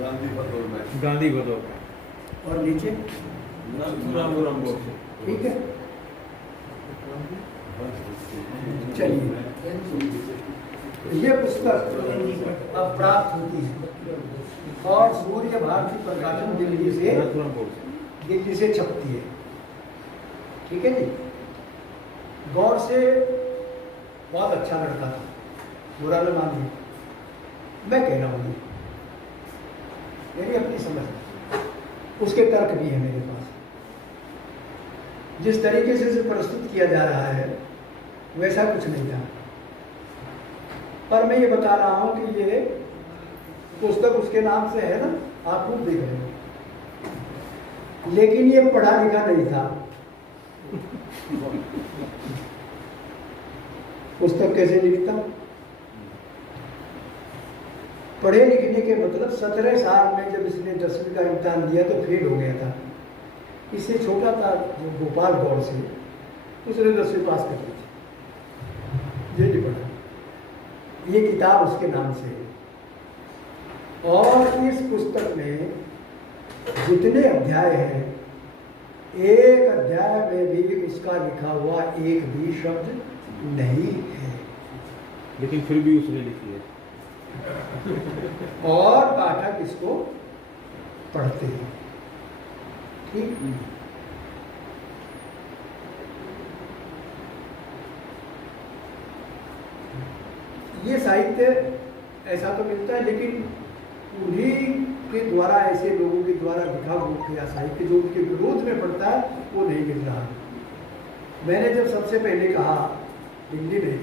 गांधी बतौर और नीचे नाथूराम गोडसे। ठीक है। चलिए, ये पुस्तक अब प्राप्त होती है और सूर्य भारती प्रकाशन दिल्ली नाथूराम गोडसे से छपती है। ठीक है जी। गौर से बहुत अच्छा लड़का था, बुरा न मानिए, मैं कह रहा हूँ मेरी अपनी समझ, उसके तर्क भी है मेरे पास। जिस तरीके से इसे प्रस्तुत किया जा रहा है वैसा कुछ नहीं था, पर मैं ये बता रहा हूं कि ये पुस्तक उसके नाम से है ना, आप खूब देख रहे हो, लेकिन ये पढ़ा लिखा नहीं था। पुस्तक कैसे लिखता? पढ़े लिखने के मतलब 17 साल में जब इसने 10वीं का इम्तिहान दिया तो फेल हो गया था। इससे छोटा था जो गोपाल गौड़ से, उसने 10वीं पास कर ली थी। ये नहीं पढ़ा, ये किताब उसके नाम से है। और इस पुस्तक में जितने अध्याय हैं, एक अध्याय में भी उसका लिखा हुआ एक भी शब्द नहीं है, लेकिन फिर भी उसने लिखी है और पाठक इसको पढ़ते हैं। ठीक। ये साहित्य ऐसा तो मिलता है, लेकिन उन्हीं के द्वारा, ऐसे लोगों के द्वारा लिखा हुआ साहित्य जो उनके विरोध में पड़ता है वो नहीं मिल रहा। मैंने जब सबसे पहले कहा दिल्ली में,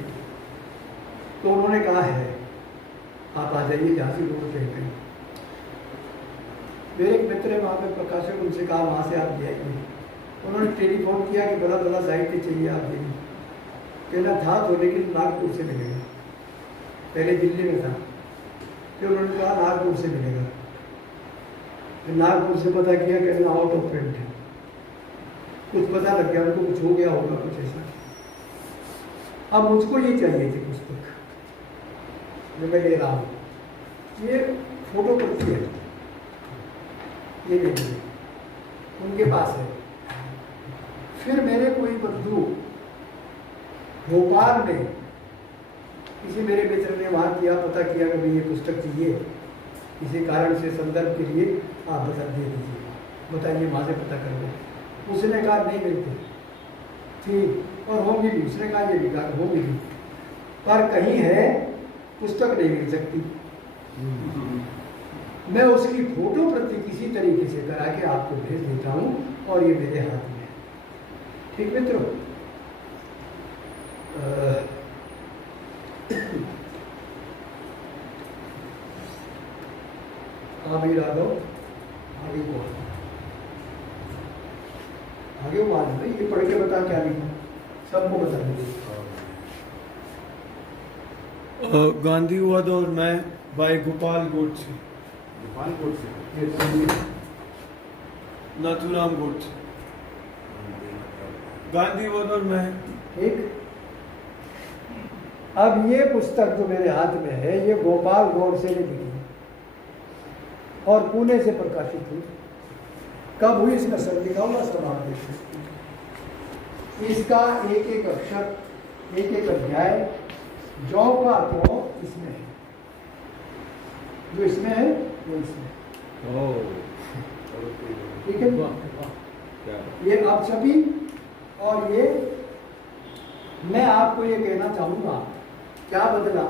तो उन्होंने कहा है आप आ जाइए झांसी रोड पे कहीं। मेरे एक मित्र है वहाँ पे प्रकाशक, उनसे कहा वहाँ से आप ले आइए। उन्होंने टेलीफोन किया कि बड़ा बड़ा साहित्य चाहिए आप देंगे। कहना था तो, लेकिन नागपुर से मिलेगा। पहले दिल्ली में था, फिर उन्होंने कहा नागपुर से मिलेगा। फिर नागपुर से पता किया, कहना आउट ऑफ प्रिंट है। कुछ पता लग गया उनको, कुछ हो गया होगा कुछ ऐसा। अब मुझको ये चाहिए थी पुस्तक जो मैं ले रहा हूँ, ये फोटो प्रति है, ये ले लीजिए, उनके पास है। फिर मेरे कोई बंधु भोपाल में, किसी मेरे मित्र ने वहाँ किया, पता किया कि ये पुस्तक चाहिए, किसी कारण से संदर्भ के लिए आप बता दे दीजिए, बताइए वहाँ से पता कर लो। उसने कहा नहीं मिलते, ठीक, और होंगी भी, उसने कहा ये भी कहा होंगी भी, पर कहीं है पुस्तक नहीं मिल सकती। मैं उसकी फोटो प्रति किसी तरीके से करा के आपको भेज देता हूँ और ये मेरे हाथ में है। ठीक मित्रों, अभी राघव आगे को आगे वो बात है, ये पढ़ के बता क्या लिखा, सबको बता दीजिए। गांधीवाद और मैं बाय गोपाल गोडसे। गोपाल गोडसे, नाथूराम गोडसे। गांधीवाद और मैं। ठीक। अब ये पुस्तक जो मेरे हाथ में है, ये गोपाल गोडसे ने लिखी और पुणे से प्रकाशित हुई। कब हुई इसका सर लिखा हुआ सब आप देखिए। इसका एक एक अक्षर, एक एक अध्याय जौ का त्यों इसमें है, जो इसमें है वो इसमें। ठीक है, ये अब छपी। और ये मैं आपको ये कहना चाहूंगा, क्या बदला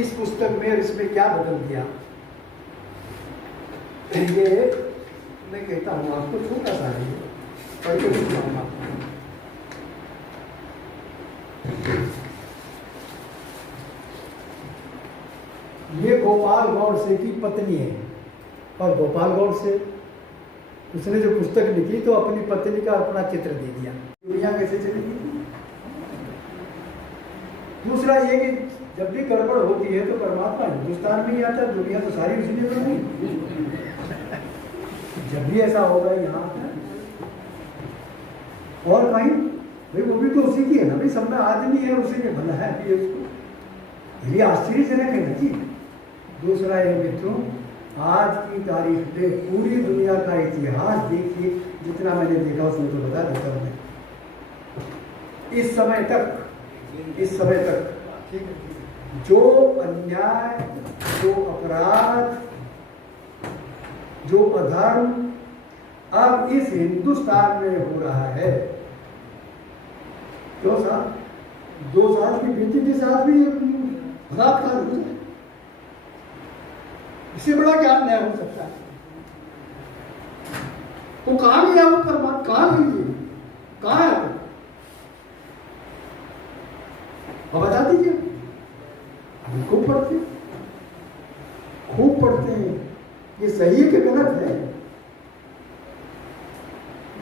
इस पुस्तक में, इसमें क्या बदल दिया, ये मैं कहता हूँ आपको, छोटा सा है, पढ़ के सुनाऊंगा। ये गोपाल गोडसे की पत्नी है, और गोपाल गोडसे उसने जो पुस्तक लिखी तो अपनी पत्नी का अपना चित्र दे दिया। दुनिया कैसे चलेगी? दूसरा ये कि जब भी गड़बड़ होती है तो परमात्मा हिंदुस्तान में ही आता है, दुनिया तो सारी उसी ने बनी। जब भी ऐसा होगा यहाँ और कहीं, भाई वो भी तो उसी की है ना, भाई सब में आदमी है, उसी ने बना है, उसको ये आश्चर्यजनक है ना जी। दूसरा ये मित्रों, आज की तारीख में पूरी दुनिया का इतिहास देखिए, जितना मैंने देखा उसमें तो बता देता हूँ मैं। इस समय तक जो अन्याय, जो अपराध, जो अधर्म अब इस हिंदुस्तान में हो रहा है, 2 साल की बेटी के साथ भी बलात्कार हो जाए, इससे बड़ा क्या अन्याय हो सकता है? वो कहाँ गया, वो परमात्मा कहाँ गई, कहाँ है वो? अब बता दीजिए। खूब पढ़ते हैं, ये सही है कि गलत है?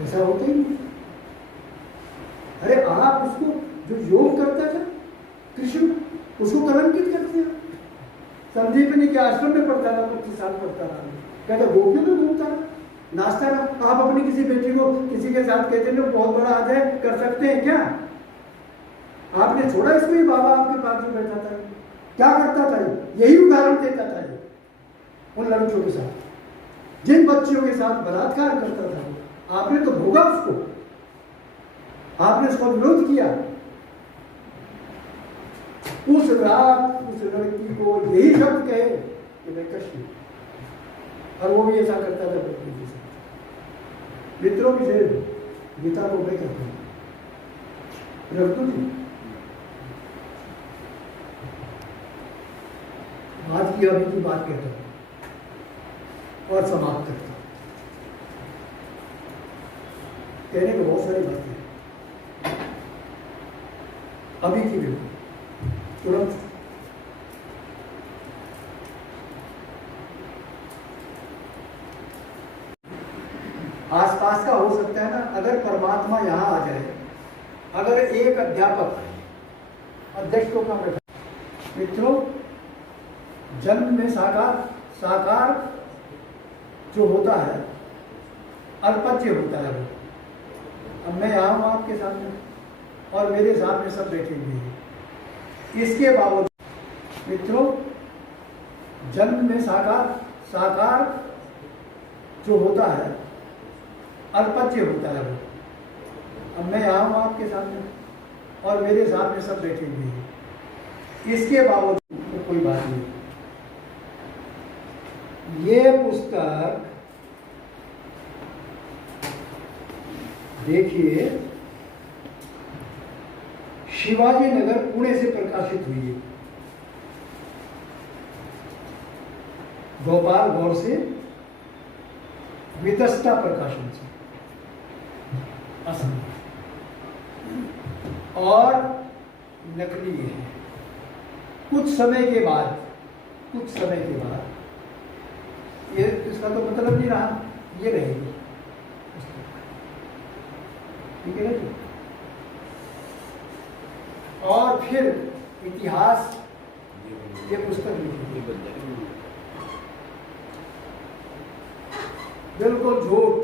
ऐसा होता ही नहीं। अरे आप उसको जो योग करता था कृष्ण, उसको कलंकित करते हैं। संदीपनी के आश्रम में पढ़ता था, 25 साल पढ़ता रहा, कहता गोपियों में घूमता रहा, नाचता रहा। आप अपनी किसी बेटी को किसी के साथ कहते हैं बहुत बड़ा आ जाए, कर सकते हैं क्या? आपने छोड़ा इसको ही, बाबा आपके पास में बैठा था, क्या करता था? यही उदाहरण देता था ये उन लड़कियों के साथ, जिन बच्चियों के साथ बलात्कार करता था। आपने तो भोगा उसको, आपने उसका विरोध किया। उस रात उस लड़की को यही शब्द कहे कि मैं कृष्ण, और वो भी ऐसा करता था बच्ची के साथ। मित्रों की से गीता को मैं कहता हूँ, रघु जी आज की अभी की बात कहता हूँ और समाप्त करता हूँ। कहने को बहुत सारी बातें अभी की भी तुरंत। आसपास का हो सकता है ना, अगर परमात्मा यहाँ आ जाए, अगर एक अध्यापक अध्यक्ष को कम बैठा, मित्रों जन्म में साकार जो होता है अल्पज्य होता है वो। अब मैं यहाँ हूँ आपके सामने और मेरे सामने सब बैठे हुए हैं, इसके बावजूद मित्रों जन्म में साकार जो होता है अल्पज्य होता है वो। अब मैं यहाँ हूँ आपके सामने और मेरे सामने सब बैठे हुए हैं, इसके बावजूद तो कोई बात नहीं। ये पुस्तक देखिए शिवाजी नगर पुणे से प्रकाशित हुई है, गोपाल गौर से, विदस्ता प्रकाशन से असम, और नकली है। कुछ समय के बाद ये इसका तो मतलब नहीं रहा, ये रहेगी, ठीक है ना? और फिर इतिहास ये पुस्तक लिखी, बिल्कुल झूठ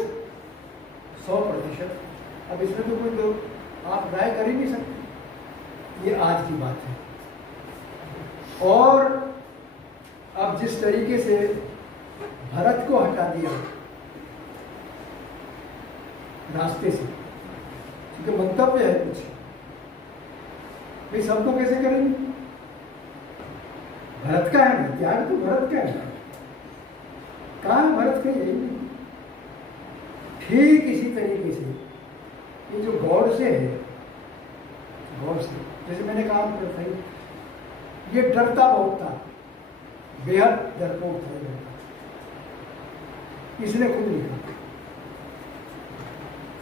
100%। अब इसमें तो कोई जो आप राय कर ही नहीं सकते, ये आज की बात है। और अब जिस तरीके से भरत को हटा दिया रास्ते से, क्योंकि मंतव्य है कुछ, भाई सबको कैसे करेंगे? भरत का है ना, त्याग तो भरत का है, कहाँ भरत का? यही नहीं। ठीक इसी तरीके से ये जो गौड़ से है, गौड़ से जैसे मैंने कहा था, ये डरता बहुत था, बेहद डरपोक था। इसने खुद लिखा,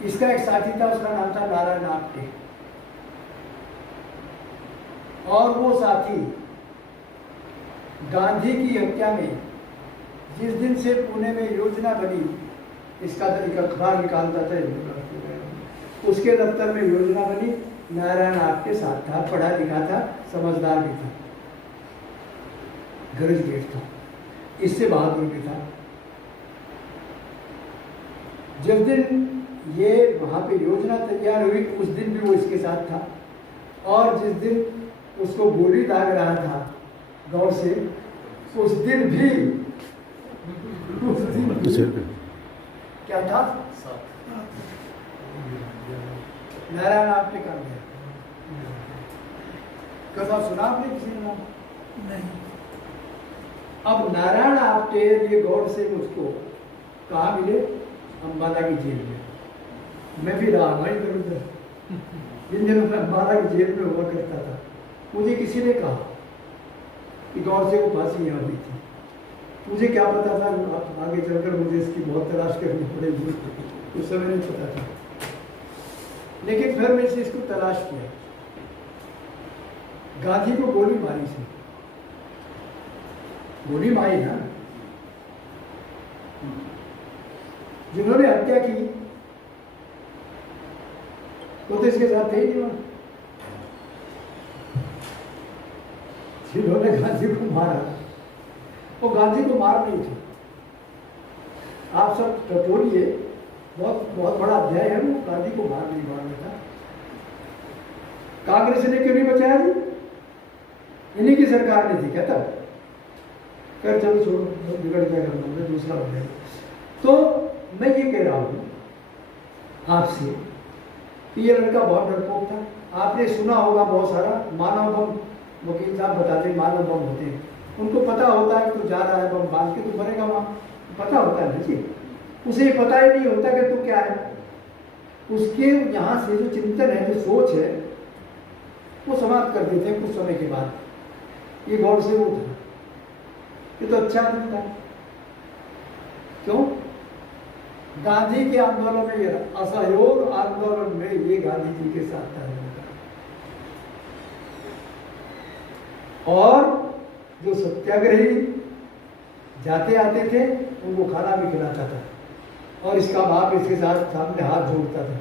इसका एक साथी था, उसका नाम था नारायण आप्टे, और वो साथी गांधी की हत्या में जिस दिन से पुणे में योजना बनी, इसका एक अखबार निकालता था, उसके दफ्तर में योजना बनी, नारायण आप्टे साथ था, पढ़ा लिखा था, समझदार भी था, ग्रेजुएट था, इससे बहादुर भी था। जिस दिन ये वहाँ पे योजना तैयार हुई, उस दिन भी वो इसके साथ था, और जिस दिन उसको गोली दाग रहा था गौर से, उस दिन भी क्या था? नारायण आपटे का गया कथा सुना आपने किसी ने? नहीं। अब नारायण आपटे ये गौड़ से मुझको कहाँ मिले? अम्बाला की जेल में। मैं भी रहा वहीं पर उधर इन दिनों में अम्बाला की जेल में हुआ करता था। मुझे किसी ने कहा कि गौड़ से को फांसी यहाँ हुई थी। मुझे क्या पता था आगे चलकर मुझे इसकी बहुत तलाश करनी पड़ेगी, उस समय नहीं पता था। लेकिन फिर मैंने इसको तलाश किया। गांधी को गोली मारी थी, गोली मारी ना, जिन्होंने हत्या की वो तो इसके साथ थे ही नहीं वहां। जिन्होंने गांधी को मारा वो गांधी को मार नहीं थे। आप सब टटोलिए, बहुत बहुत बड़ा अध्याय है वो, गांधी को मार नहीं मारना था। कांग्रेस ने क्यों नहीं बचाया जी? इन्हीं की सरकार ने थी क्या तब? फिर चलो छोड़ो, बिगड़ जाएगा, मैं दूसरा हो जाएगा। तो मैं ये कह रहा हूँ आपसे कि ये लड़का बहुत डरपोक था। आपने सुना होगा बहुत सारा मानव बम, वकील साहब बताते हैं मानव बम होते हैं। उनको पता होता है कि तू जा रहा है बम बांध के, तू मरेगा वहाँ, पता होता है ना जी। उसे पता ही नहीं होता कि तू क्या है। उसके यहाँ से जो चिंतन है, जो सोच है, वो समाप्त कर देते हैं कुछ समय के बाद। ये गौर से वो था, ये तो अच्छा नहीं था। क्यों? गांधी के आंदोलन में, ये असहयोग आंदोलन में ये गांधी जी के साथ था। और जो सत्याग्रही जाते आते थे उनको खाना भी खिलाता था, और इसका बाप इसके साथ सामने हाथ जोड़ता था।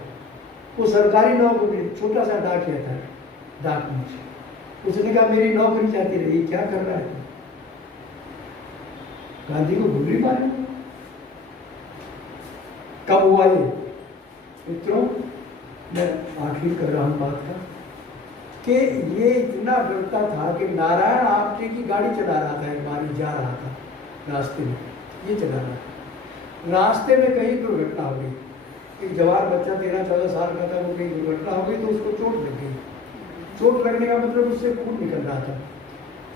वो सरकारी नौकरी, छोटा सा डाकिया था, डाक मुझे। उसने कहा मेरी नौकरी जाती रही, क्या कर रहा है? गांधी को गोली मारी। कब हुआ ये मित्रों? मैं आखिर कर रहा हूं बात का कि ये इतना डरता था कि नारायण आपटे की गाड़ी चला रहा था, एक बारी जा रहा था रास्ते में, ये चला रहा था। रास्ते में कहीं दुर्घटना हो गई। एक जवान बच्चा 13-14 साल का था, वो कहीं दुर्घटना हो गई तो उसको चोट लग गई। चोट लगने का मतलब उससे खून निकल रहा था।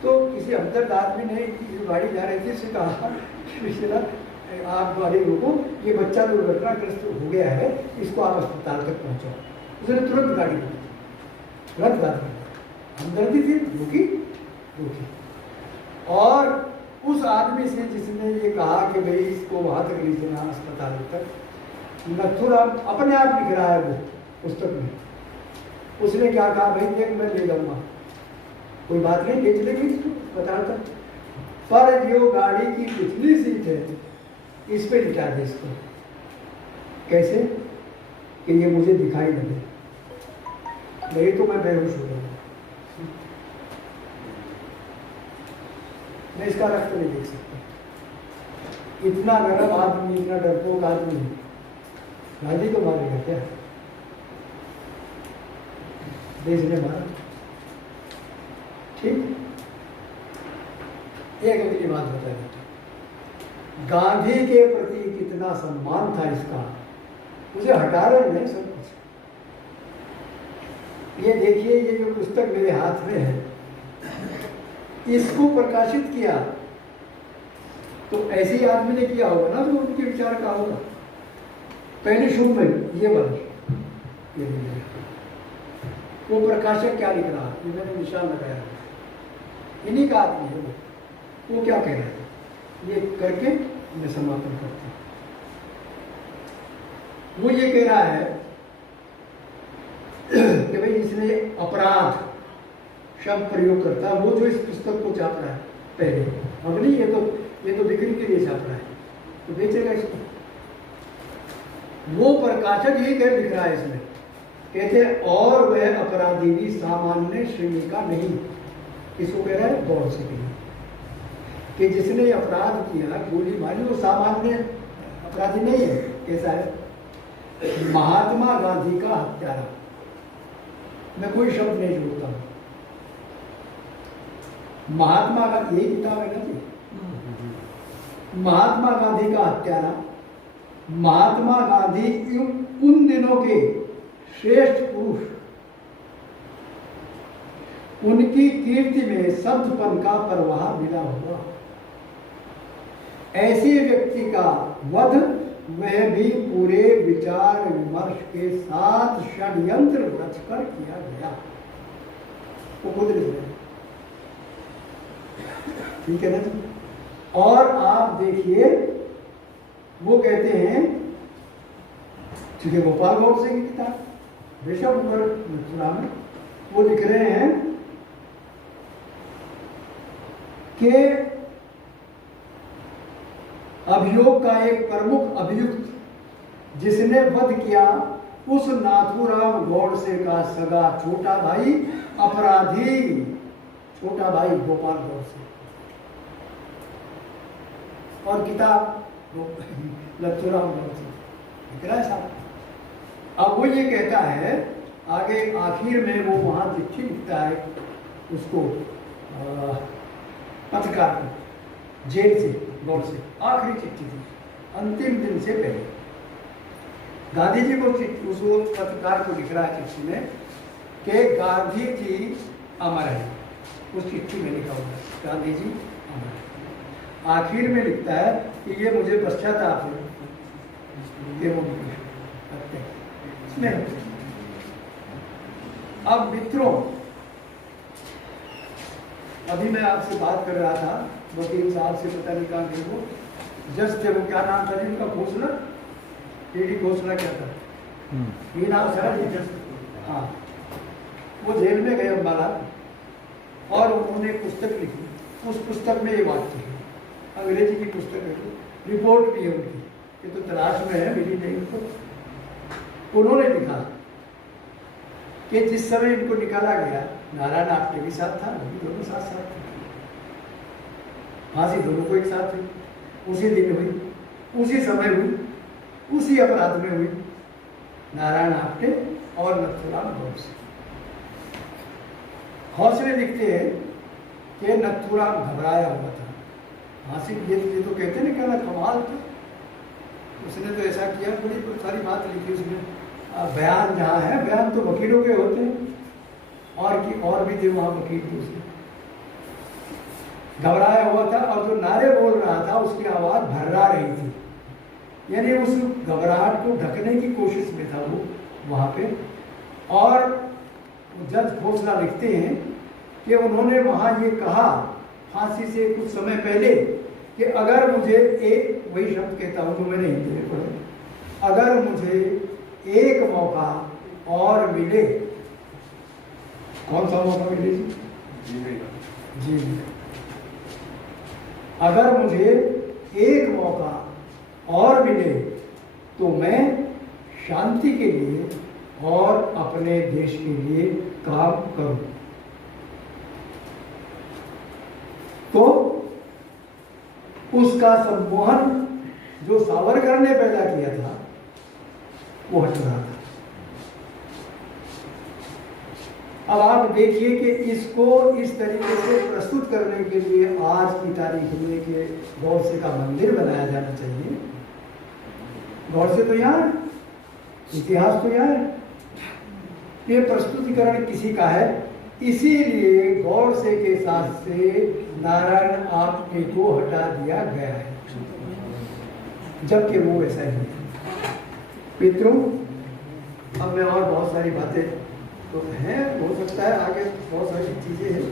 तो किसी हमदर्द आदमी ने, जो गाड़ी जा रही थी, उससे कहा कि आप गाड़ी रोको, ये बच्चा दुर्घटनाग्रस्त हो गया है, इसको आप अस्पताल तक पहुंचाओ। उसने तुरंत गाड़ी रोकी, तुरंत गाड़ी, हमदर्दी थी, रोकी। और उस आदमी से जिसने ये कहा कि भाई इसको वहां तक ले जाना अस्पताल तक, नथुरा अपने आप लिख रहा है वो पुस्तक में। उसने क्या कहा, भाई देख मैं ले जाऊंगा, कोई बात नहीं, ले चलेगी अस्पताल तक, पर जो गाड़ी की पिछली सीट है इस पे लिटा दे इसको। कैसे? कि ये मुझे दिखाई न दे, नहीं तो मैं बेहोश हो जाऊंगा, मैं इसका रक्त नहीं देख सकता। इतना नरम आदमी, इतना डरपोक आदमी गांधी को मारेगा क्या? देश ने मारा। ठीक, एक अगली बात बता देता। गांधी के प्रति कितना सम्मान था इसका, मुझे हटा रहे नहीं सब कुछ। ये देखिए, ये जो पुस्तक मेरे हाथ में है, इसको प्रकाशित किया तो ऐसे ही आदमी ने किया होगा ना, तो उनके विचार का होगा। पहले शुभ में ये बन, वो प्रकाशक क्या लिख रहा है, ये मैंने निशान लगाया, इन्हीं का आदमी है वो क्या कह रहा है, ये करके मैं समापन करता हूं। वो ये कह रहा है कि भाई इसने अपराध शब्द प्रयोग करता, वो जो इस पुस्तक को छाप रहा है पहले, अब नहीं, ये तो बिक्री के लिए छाप रहा है, तो बेचेगा इसको। वो प्रकाशक ये कह लिख रहा है इसमें, कहते हैं और वह अपराधी भी सामान्य श्रेणी का नहीं। किसको कह रहा है? गौड़ से कह, कि जिसने अपराध किया, गोली मारी, वो सामान्य अपराधी नहीं है। कैसा है? महात्मा गांधी का हत्यारा। मैं कोई शब्द नहीं जोड़ता हूं। महात्मा का यही किताब है ना जी, महात्मा गांधी का हत्यारा, महात्मा गांधी उन दिनों के श्रेष्ठ पुरुष, उनकी कीर्ति में संतपन का प्रवाह मिला हुआ, ऐसे व्यक्ति का वध, वह भी पूरे विचार विमर्श के साथ षड्यंत्र रचकर किया गया। वो खुद लिख रहे हैं, ठीक है ना जी। और आप देखिए वो कहते हैं, ठीक है, गोपाल गौड़ से की किताब बेशक में वो लिख रहे हैं कि अभियोग का एक प्रमुख अभियुक्त जिसने वध किया उस नाथूराम गौडसे का सगा छोटा भाई अपराधी, छोटा भाई गोपाल गौडसे। और किताब लच्छूराम गौडसे लिख रहा है साहब। अब वो ये कहता है आगे आखिर में वो वहाँ चिट्ठी लिखता है उसको पत्रकार को, जेल से, गौडसे, आखिरी चिट्ठी थी, अंतिम दिन से पहले गांधी जी को उस पत्रकार को लिख रहा है चिट्ठी में कि गांधी जी अमर है। उस चिट्ठी में लिखा हुआ है गांधी जी अमर है। आखिर में लिखता है कि ये मुझे पश्चाताप है कि वो इसमें। अब मित्रों, अभी मैं आपसे बात कर रहा था वकील साहब से, पता नहीं कहाँ गए वो, जज थे, वो क्या नाम था उनका, घोषणा, टीडी घोषणा क्या था, ये नाम था जज। हाँ, वो जेल में गए अम्बाला और उन्होंने पुस्तक लिखी। उस पुस्तक में ये बात थी, अंग्रेजी की पुस्तक है, रिपोर्ट भी है उनकी, ये तो तलाश में है, मिली नहीं उनको। उन्होंने लिखा कि जिस समय इनको निकाला गया नारायण आपके भी साथ था, वो भी दोनों साथ साथ थे, फांसी दोनों को एक साथ हुई, उसी दिन हुई, उसी समय हुई, उसी अपराध में हुई, नारायण आपटे और नथुराम गौडसे। हौसले लिखते हैं कि नथुराम घबराया हुआ था, फांसी ये तो कहते ना क्या कमाल था, उसने तो ऐसा किया, बड़ी सारी बात लिखी उसने। बयान जहाँ है, बयान तो वकीलों के होते हैं, और भी थे वहाँ वकील दूसरे। घबराया हुआ था और जो नारे बोल रहा था उसकी आवाज़ भर्रा रही थी, यानी उस घबराहट को ढकने की कोशिश में था वो वहाँ पे। और जज घोषणा लिखते हैं कि उन्होंने वहाँ ये कहा फांसी से कुछ समय पहले कि अगर मुझे एक, वही शब्द कहता हूँ जो मैंने हिंदी में पढ़ा, अगर मुझे एक मौका और मिले, कौन सा मौका मिले जी, अगर मुझे एक मौका और मिले तो मैं शांति के लिए और अपने देश के लिए काम करूं। तो उसका सम्मोहन जो सावरकर ने पैदा किया था वो हट रहा था। अब आप देखिए कि इसको इस तरीके से प्रस्तुत करने के लिए आज की तारीख में कि गौडसे का मंदिर बनाया जाना चाहिए। गौडसे तो यहाँ है, इतिहास तो यहाँ है, ये प्रस्तुतिकरण किसी का है, इसीलिए गौडसे के साथ से नारायण आपटे को हटा दिया गया है, जबकि वो ऐसा ही है। मित्रों, अब मैं और बहुत सारी बातें तो हैं, हो सकता है आगे बहुत सारी चीज़ें हैं।